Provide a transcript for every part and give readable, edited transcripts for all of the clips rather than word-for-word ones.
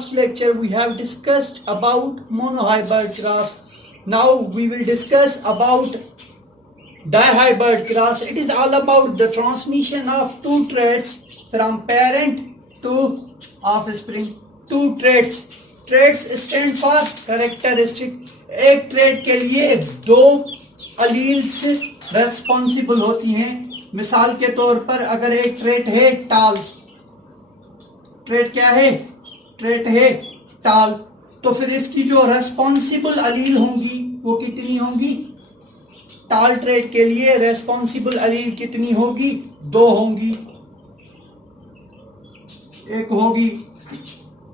last lecture we have discussed about monohybrid cross. Now we will discuss about dihybrid cross. It is all about the transmission of two traits from parent to offspring. Two traits. Traits stand for characteristic. एक trait के लिए दो alleles responsible होती हैं. मिसाल के तौर पर अगर एक ट्रेट है टाल, ट्रेट क्या है? ट्रेट है टाल, तो फिर इसकी जो रेस्पॉन्सिबल अलील होंगी वो कितनी होंगी? टाल ट्रेट के लिए रेस्पॉन्सिबल अलील कितनी होगी? दो होंगी. एक होगी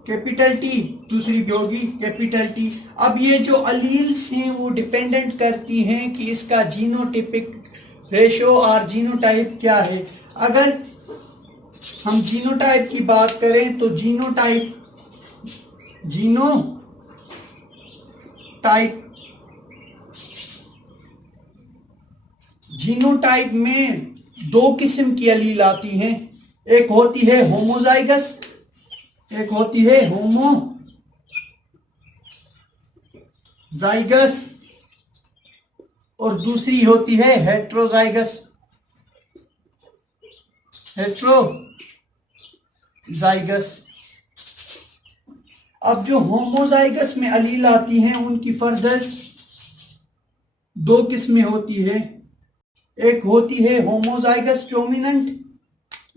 कैपिटल टी, दूसरी भी होगी कैपिटल टी. अब ये जो अलील्स हैं वो डिपेंडेंट करती हैं कि इसका जीनोटिपिक रेशियो और जीनोटाइप क्या है. अगर हम जीनोटाइप की बात करें तो जीनोटाइप में दो किस्म की अलील आती हैं. एक होती है होमोजाइगस, एक होती है होमोजाइगस और दूसरी होती है हेट्रोजाइगस. अब जो होमोजाइगस में अलील आती हैं उनकी फर्दर दो किस्में होती है. एक होती है होमोजाइगस डोमिनेंट,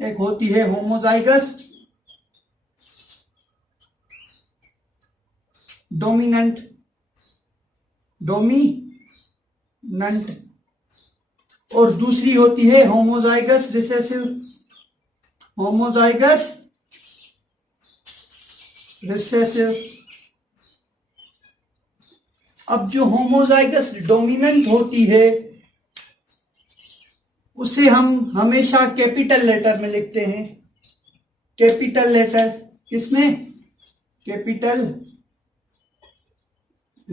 एक होती है होमोजाइगस डोमिनेंट और दूसरी होती है होमोजाइगस रिसेसिव. अब जो होमोजाइगस डोमिनेंट होती है उसे हम हमेशा कैपिटल लेटर में लिखते हैं. कैपिटल लेटर किसमें? Capital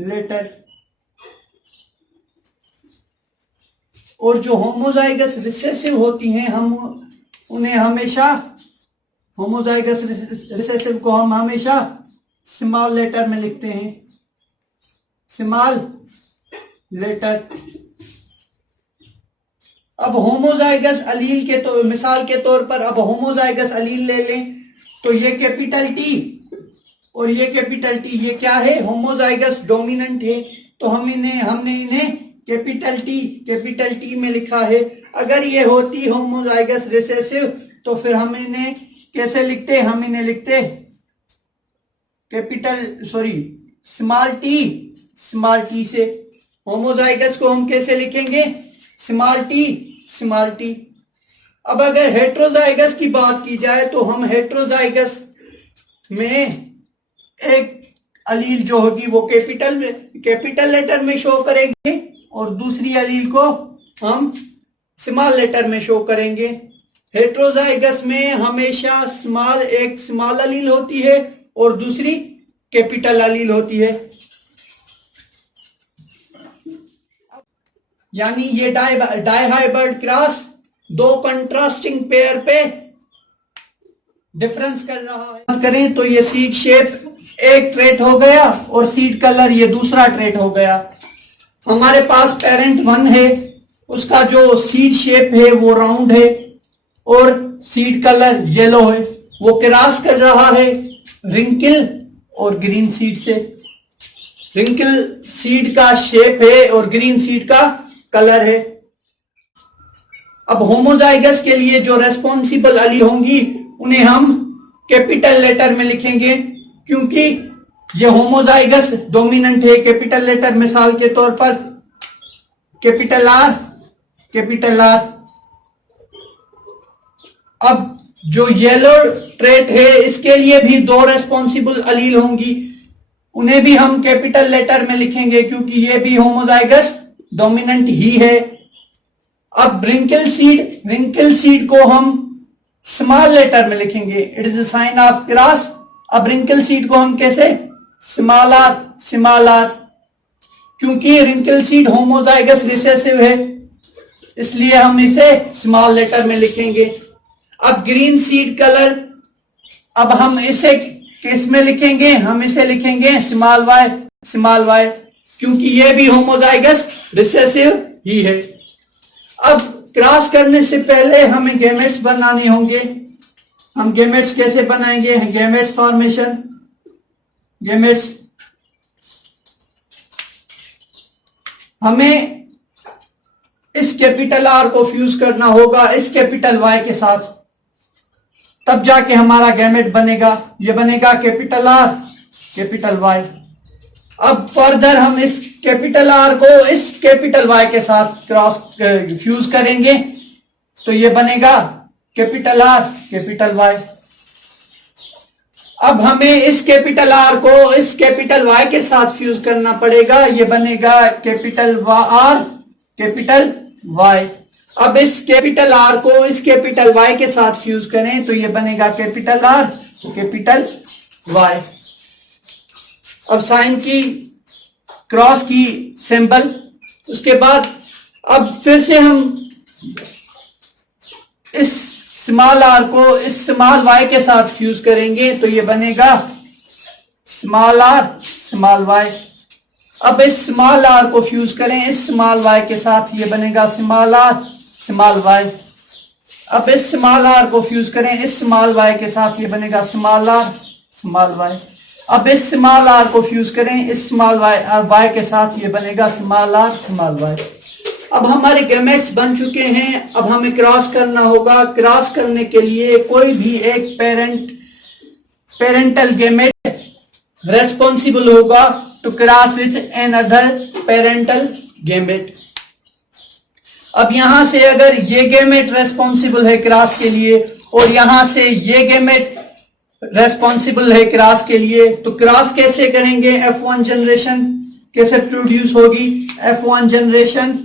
letter. और जो होमोजाइगस रिसेसिव होती हैं हम उन्हें हमेशा, होमोजाइगस रिसेसिव को हम हमेशा स्मॉल लेटर में लिखते हैं. Small letter. अब होमोजाइगस अलील के तो मिसाल के तौर पर अब होमोजाइगस अलील ले लें तो ये कैपिटल टी और ये कैपिटल टी, ये क्या है? होमोजाइगस डोमिनेंट है. तो हमने इन्हें कैपिटल टी में लिखा है. अगर ये होती होमोजाइगस रिसेसिव तो फिर हम इन्हें कैसे लिखते? हम इन्हें लिखते स्मॉल टी से. होमोजाइगस को हम कैसे लिखेंगे? Small T. अब अगर हेट्रोजाइगस की बात की जाए तो हम हेट्रोजाइगस में एक अलील जो होगी वो कैपिटल लेटर में शो करेंगे और दूसरी अलील को हम स्मॉल लेटर में शो करेंगे. हेट्रोजाइगस में हमेशा एक स्मॉल अलील होती है और दूसरी कैपिटल अलील होती है. यानी ये डाइहाइब्रिड क्रॉस दो कंट्रास्टिंग पेयर पे डिफरेंस कर रहा है. करें तो ये सीड शेप एक ट्रेट हो गया और सीड कलर ये दूसरा ट्रेट हो गया. हमारे पास पेरेंट 1 है, उसका जो सीड शेप है वो राउंड है और सीड कलर येलो है. वो क्रॉस कर रहा है रिंकल और ग्रीन सीड से. रिंकल सीड का शेप है और ग्रीन सीड का कलर है. अब होमोजाइगस के लिए जो रेस्पॉन्सिबल अली होंगी उन्हें हम कैपिटल लेटर में लिखेंगे क्योंकि ये होमोजाइगस डोमिनेंट है. कैपिटल लेटर मिसाल के तौर पर कैपिटल आर. अब जो येलो ट्रेट है इसके लिए भी दो रेस्पॉन्सिबल अलील होंगी, उन्हें भी हम कैपिटल लेटर में लिखेंगे क्योंकि ये भी होमोजाइगस डोमिनेंट ही है. अब रिंकल सीड को हम स्मॉल लेटर में लिखेंगे. It is a sign of cross. अब रिंकल सीड को हम कैसे? स्मॉल आर क्योंकि रिंकल सीड होमोजाइगस रिसेसिव है इसलिए हम इसे स्मॉल लेटर में लिखेंगे. अब ग्रीन सीड कलर, अब हम इसे किस में लिखेंगे? हम इसे लिखेंगे स्मॉल वाई, क्योंकि ये भी होमोजाइगस रिसेसिव ही है। अब क्रॉस करने से पहले हमें गैमेट्स बनाने होंगे। हम गैमेट्स कैसे बनाएंगे? गैमेट्स फॉर्मेशन, गैमेट्स हमें इस कैपिटल आर को फ्यूज करना होगा इस कैपिटल वाई के साथ, तब जाके हमारा गैमेट बनेगा। ये बनेगा कैपिटल आर कैपिटल वाई। अब फर्दर हम इस कैपिटल आर को इस कैपिटल वाई के साथ क्रॉस फ्यूज करेंगे, तो ये बनेगा कैपिटल आर कैपिटल वाई। अब हमें इस कैपिटल आर को इस कैपिटल वाई के साथ फ्यूज करना पड़ेगा, ये बनेगा कैपिटल आर कैपिटल वाई। अब इस कैपिटल आर को इस कैपिटल वाई के साथ फ्यूज करें तो ये बनेगा कैपिटल आर कैपिटल वाई। अब साइन की क्रॉस की सिंबल, उसके बाद अब फिर से हम इस स्मॉल आर को इस स्मॉल वाई के साथ फ्यूज करेंगे तो ये बनेगा स्मॉल आर स्मॉल वाई। अब इस स्मॉल आर को फ्यूज करें इस स्मॉल वाई के साथ, ये बनेगा स्मॉल आर स्मॉल वाई। अब इस स्मॉल आर को फ्यूज करें इस स्मॉल वाई के साथ, ये बनेगा स्मॉल आर स्मॉल वाई। अब इस स्मॉल आर को फ्यूज करें इस स्मॉल वाई के साथ, ये बनेगा स्मॉल आर स्मॉल वाई। अब हमारे गैमेट्स बन चुके हैं। अब हमें क्रॉस करना होगा। क्रॉस करने के लिए कोई भी एक पेरेंटल गैमेट रेस्पॉन्सिबल होगा to cross with another parental gamete. अब यहां से अगर ये गैमेट रेस्पॉन्सिबल है क्रॉस के लिए और यहां से ये गैमेट रेस्पॉन्सिबल है क्रॉस के लिए, तो क्रॉस कैसे करेंगे? F1 जनरेशन कैसे प्रोड्यूस होगी? F1 जनरेशन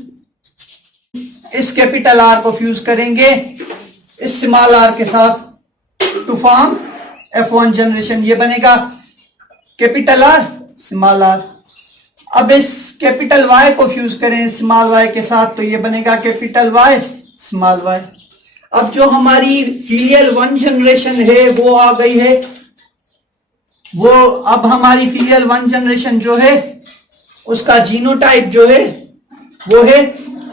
इस कैपिटल आर को फ्यूज करेंगे इस स्मॉल आर के साथ टू फॉर्म F1 जनरेशन, ये बनेगा कैपिटल आर स्मॉल आर। अब इस कैपिटल वाई को फ्यूज करें स्मॉल वाई के साथ, तो ये बनेगा कैपिटल वाई स्मॉल वाई। अब जो हमारी फीलियल 1 जनरेशन है वो आ गई है। अब हमारी फीलियल 1 जनरेशन जो है उसका जीनोटाइप जो है वो है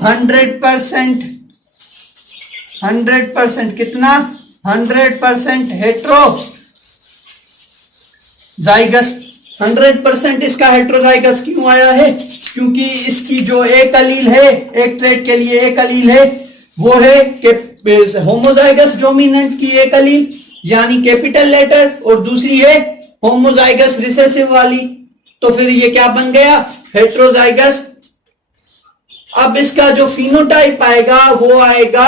100%। कितना? 100% हेट्रोजाइगस। 100% इसका हेट्रोजाइगस क्यों आया है? क्योंकि इसकी जो एक अलील है, एक ट्रेट के लिए एक अलील है, वो है होमोजाइगस डोमिनेंट की एक अलील यानी कैपिटल लेटर, और दूसरी है होमोजाइगस रिसेसिव वाली। तो फिर ये क्या बन गया? हेट्रोजाइगस। अब इसका जो फिनोटाइप आएगा वो आएगा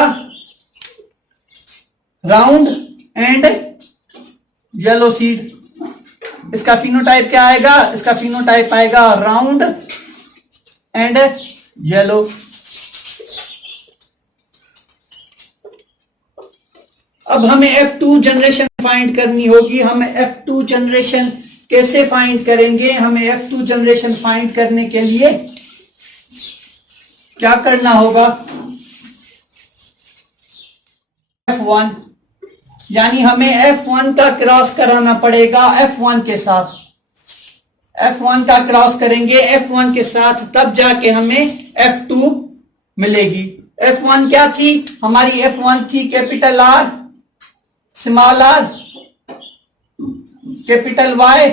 राउंड एंड येलो सीड। इसका फिनोटाइप क्या आएगा? इसका फिनोटाइप आएगा राउंड एंड येलो। अब हमें F2 जनरेशन फाइंड करनी होगी। हमें F2 जनरेशन कैसे फाइंड करेंगे? हमें F2 जनरेशन फाइंड करने के लिए क्या करना होगा? F1 यानी हमें F1 का क्रॉस कराना पड़ेगा F1 के साथ। F1 का क्रॉस करेंगे F1 के साथ, तब जाके हमें F2 मिलेगी। F1 क्या थी? हमारी F1 थी capital R small R capital Y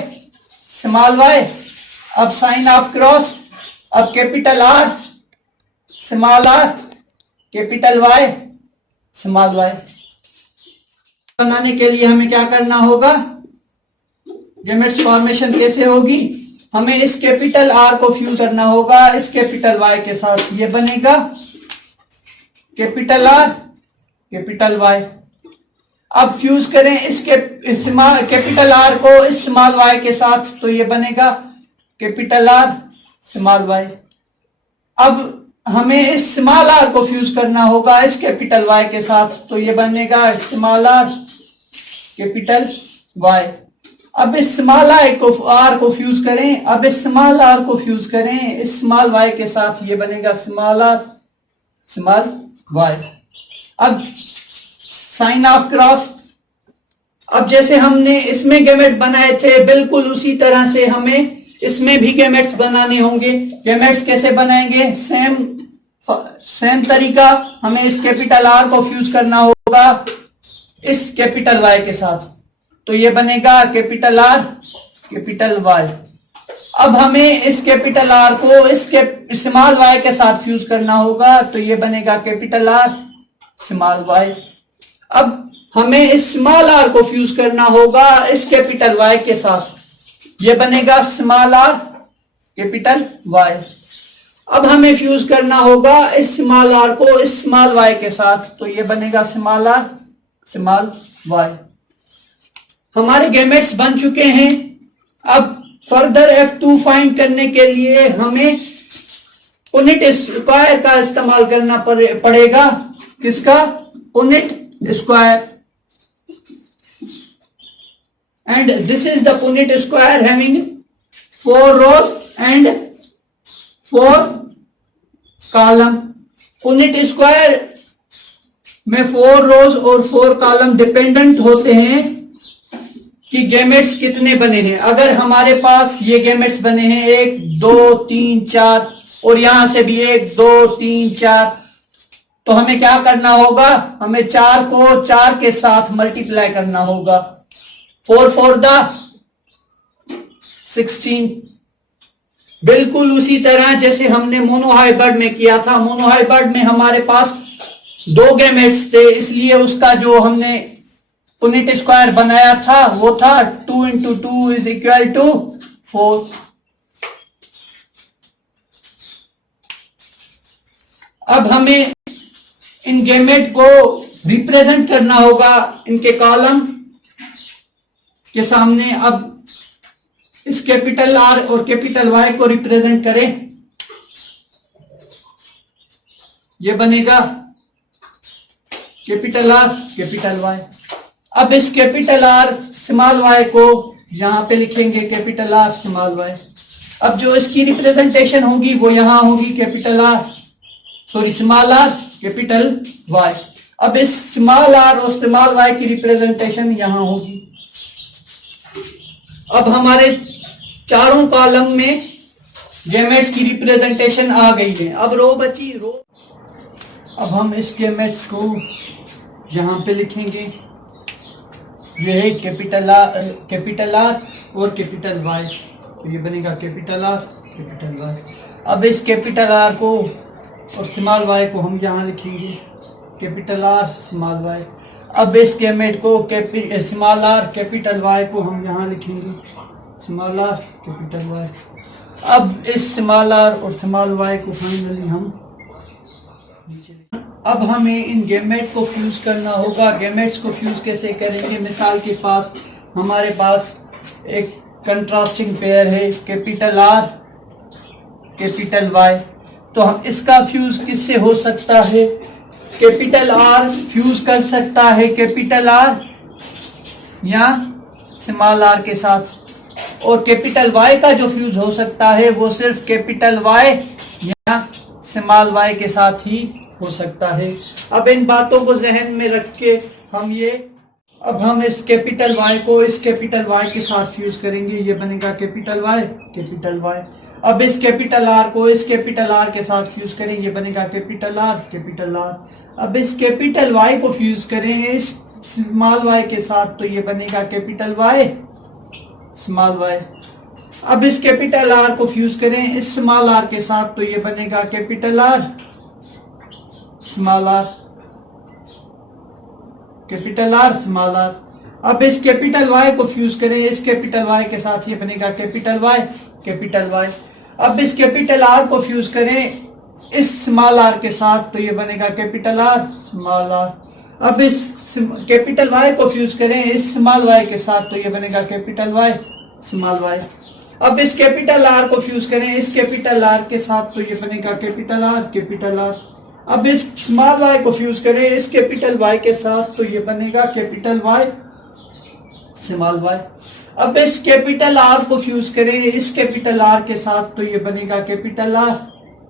small Y. अब साइन ऑफ क्रॉस, अब capital R small R capital Y small Y. बनाने के लिए हमें क्या करना होगा? गैमेट्स फॉर्मेशन कैसे होगी? हमें इस कैपिटल आर को फ्यूज करना होगा इस कैपिटल वाई के साथ, ये बनेगा कैपिटल आर कैपिटल वाई। अब फ्यूज करें इस कैपिटल आर को इस स्मॉल वाई के साथ, तो ये बनेगा कैपिटल आर स्मॉल वाई। अब हमें इस स्मॉल आर को फ्यूज करना होगा इस कैपिटल वाई के साथ, तो ये बनेगा स्मॉल आर कैपिटल वाई। अब इस स्मॉल आर को फ्यूज करें, अब इस स्मॉल आर को फ्यूज करें इस स्मॉल वाई के साथ, ये बनेगा स्मॉल आर स्मॉल वाई। अब साइन ऑफ क्रॉस, अब जैसे हमने इसमें गैमेट बनाए थे, बिल्कुल उसी तरह से हमें इसमें भी गैमेट्स बनाने होंगे। गैमेट्स कैसे बनाएंगे? सेम तरीका, हमें इस कैपिटल आर को फ्यूज करना होगा इस कैपिटल वाई के साथ, तो ये बनेगा कैपिटल आर कैपिटल वाई। अब हमें इस कैपिटल आर को इस स्मॉल वाई के साथ फ्यूज करना होगा, तो ये बनेगा कैपिटल आर स्मॉल वाई। अब हमें इस स्मॉल आर को फ्यूज करना होगा इस कैपिटल वाई के साथ, ये बनेगा स्मॉल आर कैपिटल वाई। अब हमें फ्यूज करना होगा इस स्मॉल आर को इस स्मॉल वाई के साथ, तो ये बनेगा स्मॉल आर स्मॉल वाई। हमारे गैमेट्स बन चुके हैं। अब फर्दर F2 फाइंड करने के लिए हमें पुनिट स्क्वायर का इस्तेमाल करना पड़ेगा। किसका? Punnett square. And this is the Punnett square having 4 rows and 4 column. Punnett square में 4 rows और 4 कॉलम डिपेंडेंट होते हैं कि गैमेट्स कितने बने हैं। अगर हमारे पास ये गैमेट्स बने हैं 1 2 3 4 और यहां से भी 1 2 3 4, तो हमें क्या करना होगा? हमें 4 को 4 के साथ मल्टीप्लाई करना होगा। 4 4 16। बिल्कुल उसी तरह जैसे हमने मोनोहाइब्रिड में किया था। मोनोहाइब्रिड में हमारे पास 2 गैमेट्स थे, इसलिए उसका जो हमने पुनिट स्क्वायर बनाया था वो था 2 into 2 is equal to 4। अब हमें इन गैमेट को रिप्रेजेंट करना होगा इनके कॉलम के सामने। अब इस कैपिटल आर और कैपिटल वाई को रिप्रेजेंट करें, ये बनेगा कैपिटल आर कैपिटल वाई। अब इस कैपिटल आर स्मॉल वाई को यहां पे लिखेंगे कैपिटल आर स्मॉल वाई। अब जो इसकी रिप्रेजेंटेशन होगी वो यहां होगी capital R small R capital Y. अब इस स्मॉल आर और स्मॉल वाई की रिप्रेजेंटेशन यहां होगी। अब हमारे चारों कॉलम में गैमेट्स की रिप्रेजेंटेशन आ गई है। अब रो बची रो। अब हम इस गैमेट्स को यहां पे लिखेंगे, ये है कैपिटल आर और कैपिटल वाई, तो ये बनेगा कैपिटल आर कैपिटल वाई। अब इस कैपिटल आर को और स्मॉल वाई को हम यहाँ लिखेंगे कैपिटल आर स्मॉल वाई। अब इस गैमेट को स्मॉल आर कैपिटल वाई को हम यहाँ लिखेंगे स्मॉल आर कैपिटल वाई। अब इस स्मॉल आर और स्मॉल वाई को फाइनली हम अब हमें इन गैमेट को फ्यूज करना होगा। गैमेट्स को फ्यूज कैसे करेंगे? मिसाल के पास हमारे पास एक कंट्रास्टिंग पेयर है कैपिटल आर कैपिटल वाई, तो हम इसका फ्यूज किससे हो सकता है? कैपिटल आर फ्यूज कर सकता है कैपिटल आर या स्मॉल आर के साथ, और कैपिटल वाई का जो फ्यूज हो सकता है वो सिर्फ कैपिटल वाई या स्मॉल वाई के साथ ही हो सकता है। अब इन बातों को जहन में रख के अब हम इस कैपिटल वाई को इस कैपिटल वाई के साथ फ्यूज करेंगे, ये बनेगा कैपिटल वाई कैपिटल वाई। अब इस कैपिटल आर को इस कैपिटल आर के साथ फ्यूज करें, ये बनेगा कैपिटल आर कैपिटल आर। अब इस कैपिटल वाई को फ्यूज करें इस स्मॉल वाई के साथ, तो ये बनेगा कैपिटल वाई स्मॉल वाई। अब इस कैपिटल आर को फ्यूज करें इस स्मॉल आर के साथ, तो ये बनेगा capital R small R capital R small R. अब इस कैपिटल वाई को फ्यूज करें इस कैपिटल वाई के साथ, ये बनेगा कैपिटल वाई कैपिटल वाई। अब इस कैपिटल आर को फ्यूज करें इस स्मॉल आर के साथ, तो ये बनेगा कैपिटल आर स्मॉल आर। अब इस कैपिटल वाई को फ्यूज करें इस स्मॉल वाई के साथ, तो ये बनेगा कैपिटल वाई स्मॉल वाई। अब इस कैपिटल आर को फ्यूज करें इस कैपिटल आर के साथ, तो ये बनेगा कैपिटल आर कैपिटल आर। अब इस स्मॉल वाई को फ्यूज करें इस कैपिटल वाई के साथ, तो ये बनेगा कैपिटल वाई स्मॉल वाई। अब इस कैपिटल आर को फ्यूज करें इस कैपिटल आर के साथ, तो ये बनेगा कैपिटल आर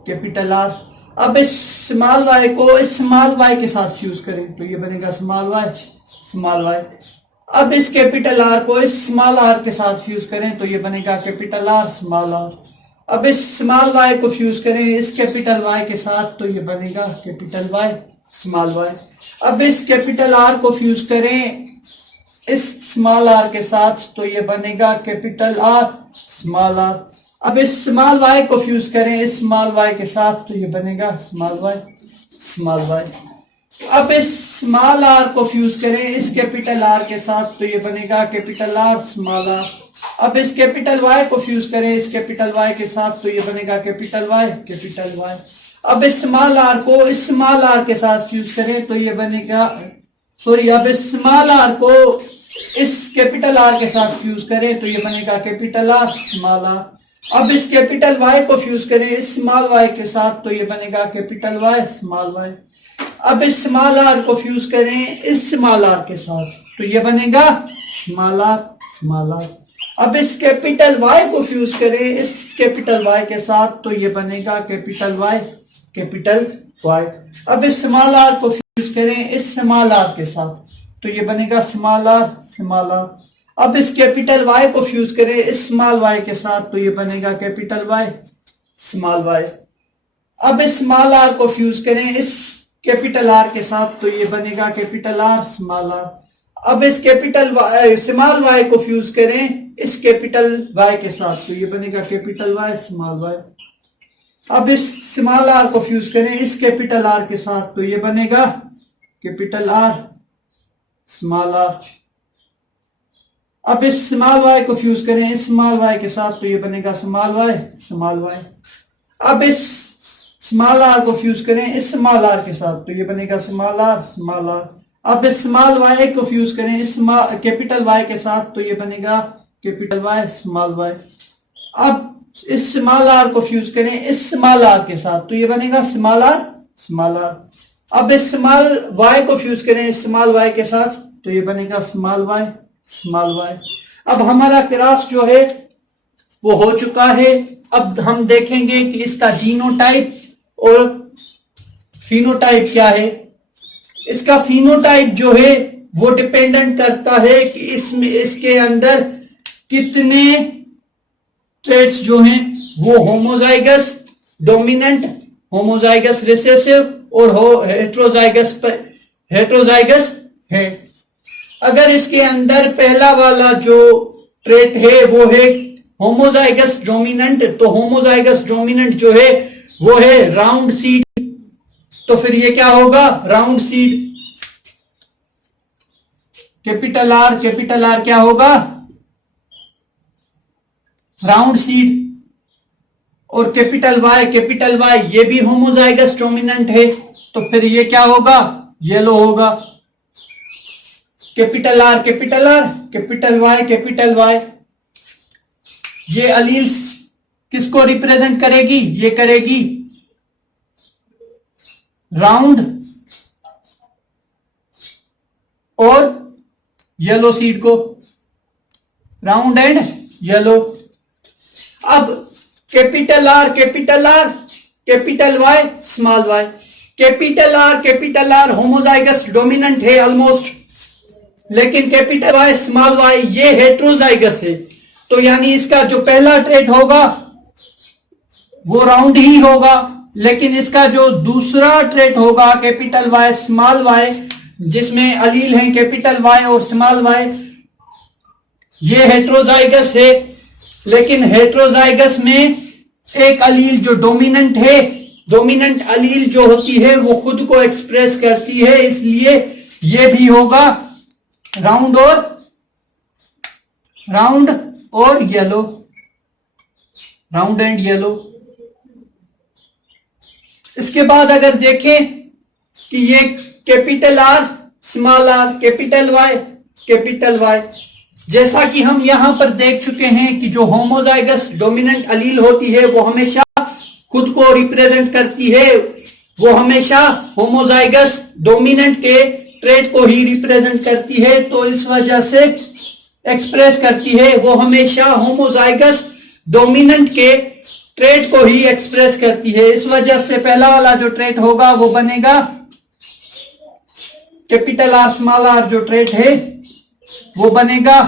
कैपिटल आर। अब इस स्मॉल वाई को इस स्मॉल वाई के साथ फ्यूज करें, तो ये बनेगा स्मॉल वाई स्मॉल वाई। अब इस कैपिटल आर को इस स्मॉल आर के साथ फ्यूज करें तो ये बनेगा कैपिटल आर स्मॉल आर। अब इस स्मॉल वाई को फ्यूज करें इस कैपिटल वाई के साथ तो ये बनेगा कैपिटल वाई स्मॉल वाई। अब इस कैपिटल आर को फ्यूज करें इस स्मॉल आर के साथ तो ये बनेगा कैपिटल आर स्मॉल आर। अब इस स्मॉल वाई को फ्यूज करें इस स्मॉल वाई के साथ तो ये बनेगा स्मॉल वाई स्मॉल वाई। अब इस स्मॉल आर को फ्यूज करें इस कैपिटल आर के साथ तो ये बनेगा कैपिटल आर स्मॉल आर। अब इस कैपिटल वाई को फ्यूज करें इस कैपिटल वाई के साथ तो ये बनेगा कैपिटल वाई कैपिटल वाई। अब इस स्मॉल आर को इस स्मॉल आर के साथ फ्यूज करें तो ये बनेगा अब इस स्मॉल आर को इस कैपिटल आर के साथ फ्यूज करें तो ये बनेगा कैपिटल आर स्मॉल आर। अब इस कैपिटल वाई को फ्यूज करें इस स्मॉल वाई के साथ तो ये बनेगा कैपिटल वाई स्मॉल वाई। अब इस स्मॉल आर को फ्यूज करें इस स्मॉल आर के साथ तो ये बनेगा स्मॉल आर स्मॉल आर। अब इस कैपिटल वाई को फ्यूज करें इस कैपिटल वाई के साथ तो ये बनेगा कैपिटल वाई कैपिटल वाई। अब इस स्मॉल आर को फ्यूज करें इस स्मॉल आर के साथ तो ये बनेगा स्मॉल आर स्मॉल आर। अब इस कैपिटल वाई को फ्यूज करें इस स्मॉल वाई के साथ तो ये बनेगा कैपिटल वाई स्मॉल वाई। अब इस स्मॉल आर को फ्यूज करें इस कैपिटल आर के साथ तो ये बनेगा कैपिटल आर स्मॉल आर। अब इस कैपिटल स्मॉल वाई को फ्यूज करें इस कैपिटल वाई के साथ तो ये बनेगा कैपिटल वाई स्मॉल वाई। अब इस स्मॉल आर को फ्यूज करें इस कैपिटल आर के साथ तो ये बनेगा कैपिटल आर स्मॉल आर। अब इस स्मॉल वाई को फ्यूज करें इस स्मॉल वाई के साथ तो ये बनेगा स्मॉल वाई स्मॉल वाई। अब इस स्मॉल आर को फ्यूज करें इस स्मॉल आर के साथ तो ये बनेगा स्मॉल आर स्मॉल आर। अब इस स्मॉल वाई को फ्यूज करें इस कैपिटल वाई के साथ तो ये बनेगा कैपिटल वाई स्मॉल वाई। अब इस स्मॉल आर को फ्यूज करें इस स्मॉल आर के साथ तो ये बनेगा स्मॉल आर स्मॉल आर। अब इस स्मॉल वाई को फ्यूज करें इस स्मॉल वाई के साथ तो ये बनेगा स्मॉल वाई स्मॉल वाई। अब हमारा क्रॉस जो है वो हो चुका है। अब हम देखेंगे कि इसका जीनोटाइप और फिनोटाइप क्या है। इसका फिनोटाइप जो है वो डिपेंडेंट करता है कि इसमें इसके अंदर कितने ट्रेट्स जो हैं वो होमोजाइगस डोमिनेंट होमोजाइगस रिसेसिव और हेट्रोजाइगस है। अगर इसके अंदर पहला वाला जो ट्रेट है वो है होमोजाइगस डोमिनेंट तो होमोजाइगस डोमिनेंट जो है वो है राउंड सीड। तो फिर ये क्या होगा राउंड सीड। कैपिटल आर क्या होगा राउंड सीड। और कैपिटल वाई ये भी होमोजाइगस डोमिनेंट है तो फिर ये क्या होगा येलो होगा। कैपिटल आर कैपिटल वाई ये अलील्स किसको रिप्रेजेंट करेगी ये करेगी राउंड और येलो सीड को राउंड एंड येलो। अब capital R capital Y small Y. Capital R homozygous dominant है ऑलमोस्ट लेकिन कैपिटल वाई स्मॉल वाई ये हेट्रोजाइगस है। तो यानी इसका जो पहला ट्रेट होगा वो राउंड ही होगा लेकिन इसका जो दूसरा ट्रेट होगा कैपिटल वाई स्मॉल वाई जिसमें अलील हैं कैपिटल वाई और स्मॉल वाई ये हेट्रोजाइगस है। लेकिन हेट्रोजाइगस में एक अलील जो डोमिनेंट है डोमिनेंट अलील जो होती है वो खुद को एक्सप्रेस करती है इसलिए ये भी होगा राउंड और येलो राउंड एंड येलो। इसके बाद अगर देखें कि ये capital R small R capital Y जैसा कि हम यहां पर देख चुके हैं कि जो होमोजाइगस डोमिनेंट अलील होती है वो हमेशा खुद को रिप्रेजेंट करती है वो हमेशा होमोजाइगस डोमिनेंट के ट्रेट को ही रिप्रेजेंट करती है। तो इस वजह से एक्सप्रेस करती है वो हमेशा होमोजाइगस डोमिनेंट के ट्रेट को ही एक्सप्रेस करती है। इस वजह से पहला वाला जो ट्रेट होगा वो बनेगा कैपिटल आर स्मॉल आर जो ट्रेट है वो बनेगा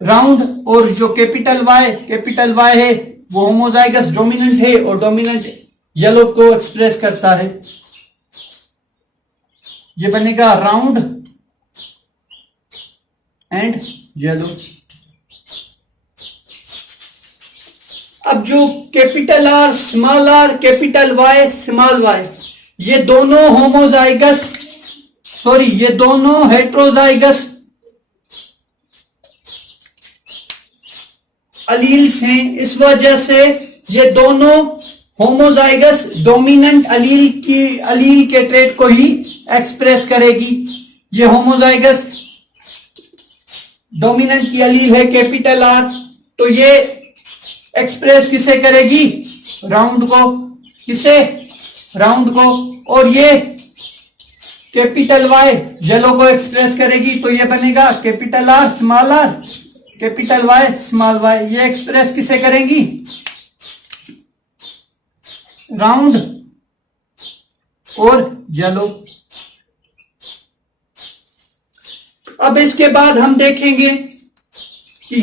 राउंड, और जो कैपिटल वाई है वो होमोजाइगस डोमिनेंट है और डोमिनेंट येलो को एक्सप्रेस करता है। ये बनेगा राउंड एंड येलो। अब जो capital R small R, capital Y small Y, ये दोनों होमोजाइगस ये दोनों हेट्रोजाइगस अलील्स हैं। इस वजह से ये दोनों होमोजाइगस डोमिनेंट अलील के ट्रेट को ही एक्सप्रेस करेगी। ये होमोजाइगस डोमिनेंट की अलील है कैपिटल आर, तो ये एक्सप्रेस किसे करेगी? राउंड को। किसे? राउंड को। और ये कैपिटल वाई येलो को एक्सप्रेस करेगी, तो ये बनेगा capital R small R, capital Y small Y. ये एक्सप्रेस किसे करेंगी? राउंड और येलो। अब इसके बाद हम देखेंगे कि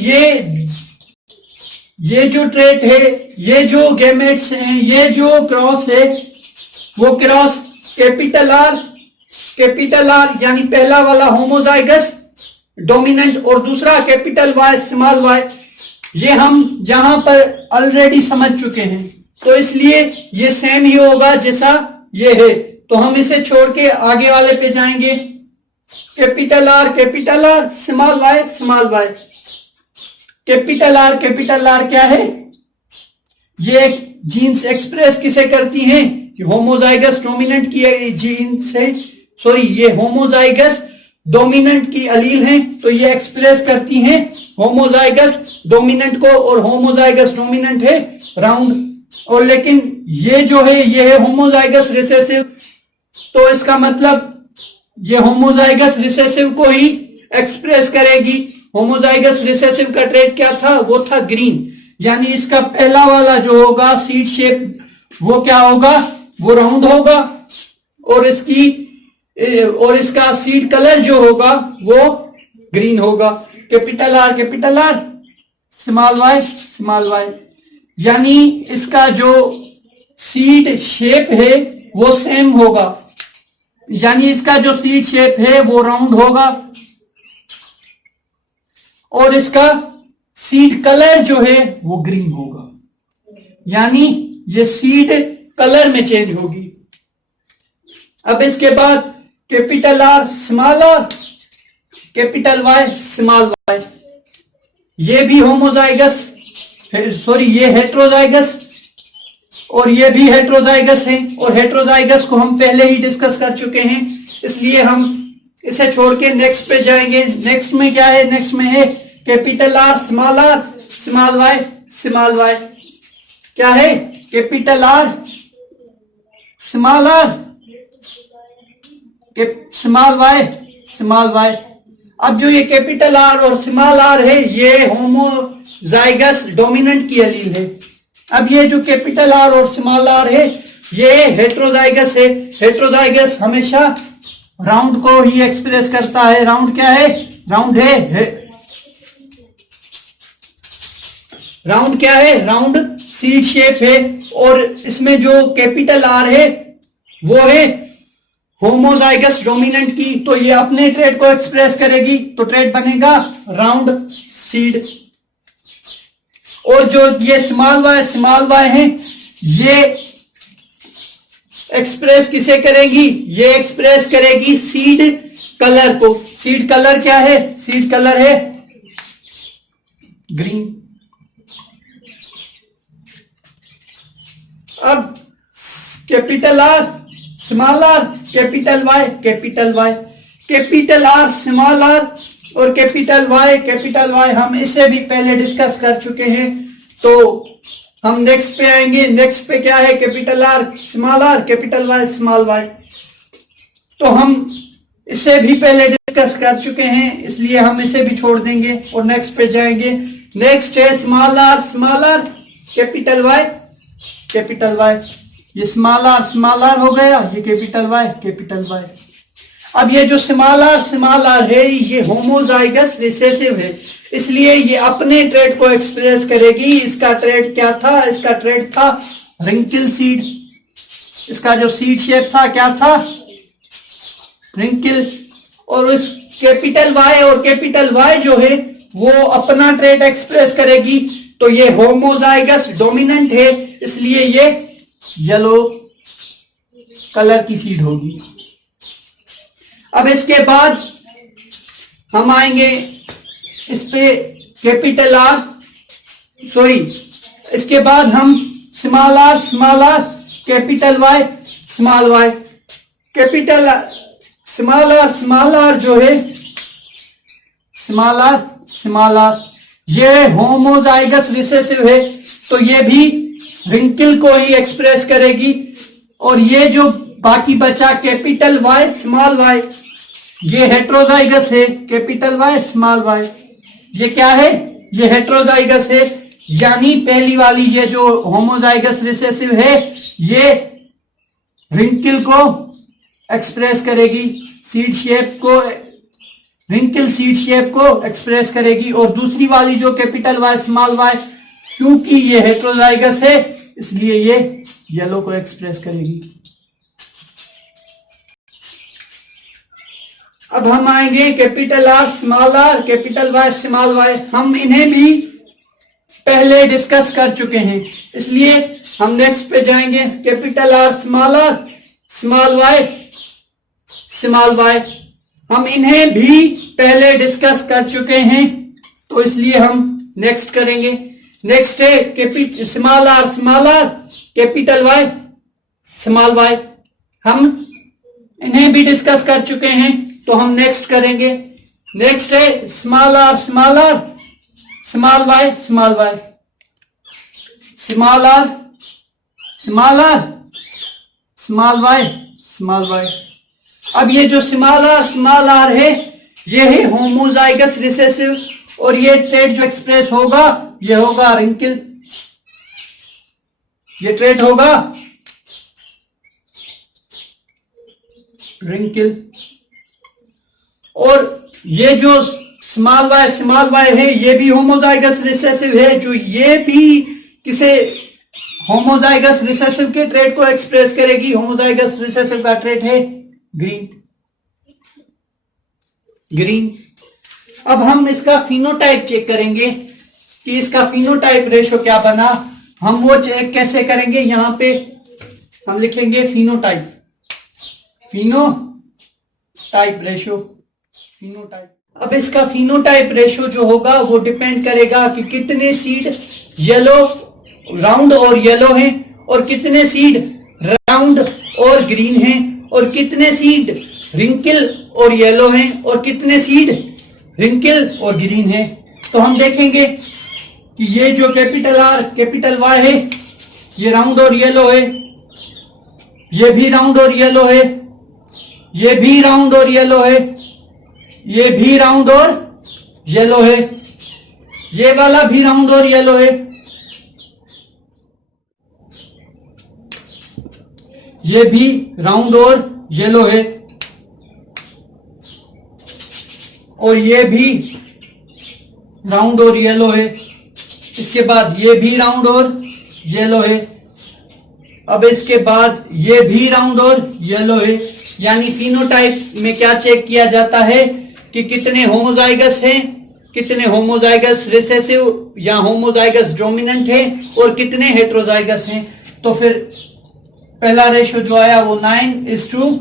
ये जो ट्रेट है, ये जो गैमेट्स हैं, ये जो क्रॉस है, वो क्रॉस कैपिटल आर यानी पहला वाला होमोजाइगस डोमिनेंट और दूसरा कैपिटल वाई स्मॉल वाई, ये हम यहां पर ऑलरेडी समझ चुके हैं, तो इसलिए ये सेम ही होगा जैसा ये है। तो हम इसे छोड़ के आगे वाले पे जाएंगे। Capital R small Y. Capital R क्या है? ये जीन्स एक्सप्रेस किसे करती हैं? कि होमोजाइगस डोमिनेंट की जीन्स है, ये होमोजाइगस डोमिनेंट की अलील हैं, तो ये एक्सप्रेस करती हैं होमोजाइगस डोमिनेंट को, और होमोजाइगस डोमिनेंट है राउंड। और लेकिन ये जो है ये है होमोजाइगस रिसेसिव, तो इसका मतलब ये होमोजाइगस रिसेसिव को ही एक्सप्रेस करेगी। होमोजाइगस रिसेसिव का ट्रेट क्या था? वो था ग्रीन, यानी इसका पहला वाला जो होगा सीड शेप, वो क्या होगा? वो राउंड होगा, और इसका सीड कलर जो होगा वो ग्रीन होगा। कैपिटल आर स्मॉल वाई, यानी इसका जो सीड शेप है वो सेम होगा, यानी इसका जो सीड शेप है वो राउंड होगा, और इसका सीड कलर जो है वो ग्रीन होगा, यानी ये सीड कलर में चेंज होगी। अब इसके बाद capital R small R, capital Y small Y, ये भी होमोजाइगस ये हेट्रोजाइगस, और ये भी हेट्रोजाइगस है, और हेट्रोजाइगस को हम पहले ही डिस्कस कर चुके हैं, इसलिए हम इसे छोड़ के नेक्स्ट पे जाएंगे। नेक्स्ट में क्या है? नेक्स्ट में है कैपिटल आर स्मॉल वाई। क्या है? Capital R small Y. अब जो ये कैपिटल आर और स्मॉल आर है, ये होमोजाइगस डोमिनेंट की अलील है। अब ये जो कैपिटल आर और स्मॉल आर है, ये हेट्रोजाइगस है। हेट्रोजाइगस हमेशा राउंड को ही एक्सप्रेस करता है। राउंड क्या है? राउंड क्या है? राउंड सीड शेप है, और इसमें जो कैपिटल आर है वो है होमोजाइगस डोमिनेंट की, तो ये अपने ट्रेट को एक्सप्रेस करेगी, तो ट्रेट बनेगा राउंड सीड। और जो ये स्मॉल वाई है, ये एक्सप्रेस किसे करेगी? ये एक्सप्रेस करेगी सीड कलर को। सीड कलर क्या है? सीड कलर है ग्रीन। अब capital R small R, capital Y. Capital R small R और कैपिटल वाई हम इसे भी पहले डिस्कस कर चुके हैं, तो हम नेक्स्ट पे आएंगे। नेक्स्ट पे क्या है? Capital R small R, capital Y small Y, तो हम इसे भी पहले डिस्कस कर चुके हैं, इसलिए हम इसे भी छोड़ देंगे और नेक्स्ट पे जाएंगे। नेक्स्ट है स्मॉल आर कैपिटल वाई। ये स्मॉल आर हो गया, ये कैपिटल वाई। अब ये जो स्मॉल आर है ये होमोजाइगस रिसेसिव है, इसलिए ये अपने ट्रेड को एक्सप्रेस करेगी। इसका ट्रेड क्या था? इसका ट्रेड था रिंकल सीड। इसका जो सीड शेप था क्या था? रिंकल। और उस कैपिटल वाई और कैपिटल वाई जो है वो अपना ट्रेड एक्सप्रेस करेगी। तो ये होमोजाइगस डोमिनेंट है, इसलिए ये येलो कलर की सीड होगी। अब इसके बाद हम आएंगे इस पे कैपिटल आर, सॉरी, इसके बाद हम small R capital Y small Y. Capital small R जो है स्मॉल आर ये होमोजाइगस रिसेसिव है, तो ये भी रिंकल को ही एक्सप्रेस करेगी। और ये जो बाकी बचा कैपिटल वाई स्मॉल वाई ये हेट्रोजाइगस है। कैपिटल वाई स्मॉल वाई ये क्या है? ये हेट्रोजाइगस है, यानी पहली वाली ये जो होमोजाइगस रिसेसिव है ये रिंकल को एक्सप्रेस करेगी, सीड शेप को, रिंकल सीड शेप को एक्सप्रेस करेगी। और दूसरी वाली जो कैपिटल वाई स्मॉल वाई, क्योंकि ये हेट्रोजाइगस है इसलिए ये येलो को एक्सप्रेस करेगी। अब हम आएंगे capital R capital Y small Y. हम इन्हें भी पहले डिस्कस कर चुके हैं, इसलिए हम नेक्स्ट पे जाएंगे। कैपिटल आर स्मॉल वाई हम इन्हें भी पहले डिस्कस कर चुके हैं, तो इसलिए हम नेक्स्ट करेंगे। नेक्स्ट है small R capital Y small Y. हम इन्हें भी डिस्कस कर चुके हैं, तो हम नेक्स्ट करेंगे। नेक्स्ट है small R small Y small Y. Small R small Y. अब ये जो स्मॉल आर है ये है होमोजाइगस रिसेसिव, और ये ट्रेड जो एक्सप्रेस होगा ये होगा रिंकल। ये ट्रेड होगा रिंकल। और ये जो स्मॉल वाई है ये भी होमोजाइगस रिसेसिव है, जो ये भी किसे होमोजाइगस रिसेसिव के ट्रेड को एक्सप्रेस करेगी। होमोजाइगस रिसेसिव का ट्रेड है ग्रीन। अब हम इसका फिनोटाइप चेक करेंगे कि इसका फिनोटाइप रेशो क्या बना। हम वो चेक कैसे करेंगे? यहां पे हम लिखेंगे फिनोटाइप रेशो। अब इसका फिनोटाइप रेशो जो होगा वो डिपेंड करेगा कि कितने सीड येलो राउंड और येलो हैं, और कितने सीड राउंड और ग्रीन हैं, और कितने सीड रिंकल और येलो हैं, और कितने सीड रिंकल और ग्रीन हैं। तो हम देखेंगे कि ये जो कैपिटल आर कैपिटल वाई है ये राउंड और येलो है, ये भी राउंड और येलो है, ये भी राउंड और येलो है, ये भी राउंड और येलो है, ये वाला भी राउंड और येलो है, ये भी राउंड और येलो है, और ये भी राउंड और येलो है। इसके बाद ये भी राउंड और येलो है। अब इसके बाद ये भी राउंड और येलो है। यानी फिनोटाइप में क्या चेक किया जाता है कि कितने होमोजाइगस हैं, कितने होमोजाइगस रिसेसिव या होमोजाइगस डोमिनेंट है, और कितने हेट्रोजाइगस हैं। तो फिर पहला रेशो जो आया वो 9:,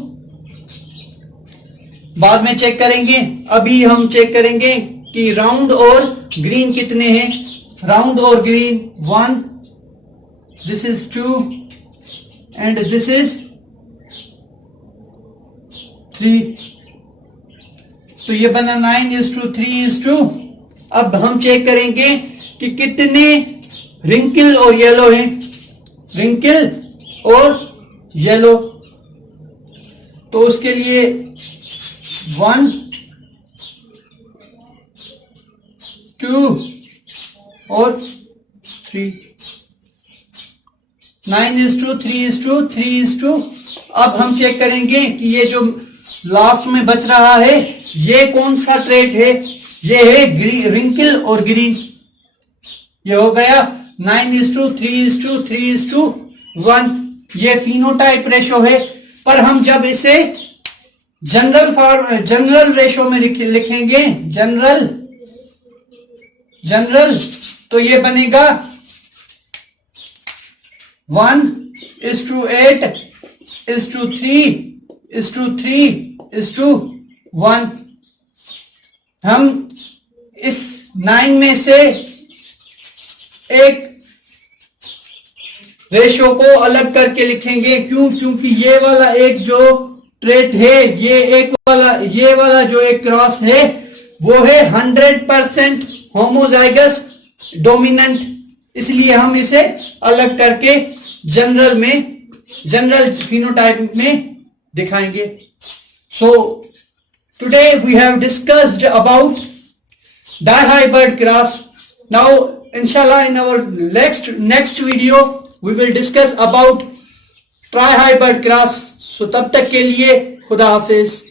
बाद में चेक करेंगे। अभी हम चेक करेंगे कि राउंड और ग्रीन कितने हैं। राउंड और green 1, this is 2 and this is 3। तो ये बना 9:3:2। अब हम चेक करेंगे कि कितने रिंकल और येलो हैं। रिंकल और येलो, तो उसके लिए 1, 2 और 3। 9:3:3:2। अब हम चेक करेंगे कि ये जो लास्ट में बच रहा है, ये कौन सा ट्रेट है? ये है रिंकल और ग्रीन। ये हो गया 9:3:3:1। ये फिनोटाइप रेशो है। पर हम जब इसे जनरल रेशो में लिखेंगे, जनरल, तो ये बनेगा 1:8:3:3:1। हम इस 9 में से एक रेशो को अलग करके लिखेंगे। क्यों? क्योंकि ये वाला एक जो ट्रेट है, ये वाला जो एक क्रॉस है, वो है 100% होमोजाइगस डोमिनेंट। इसलिए हम इसे अलग करके जनरल फिनोटाइप में दिखाएंगे। So today we have discussed about dihybrid cross. Now inshallah in our next video we will discuss about trihybrid cross. So तब तक के लिए खुदा हाफिज।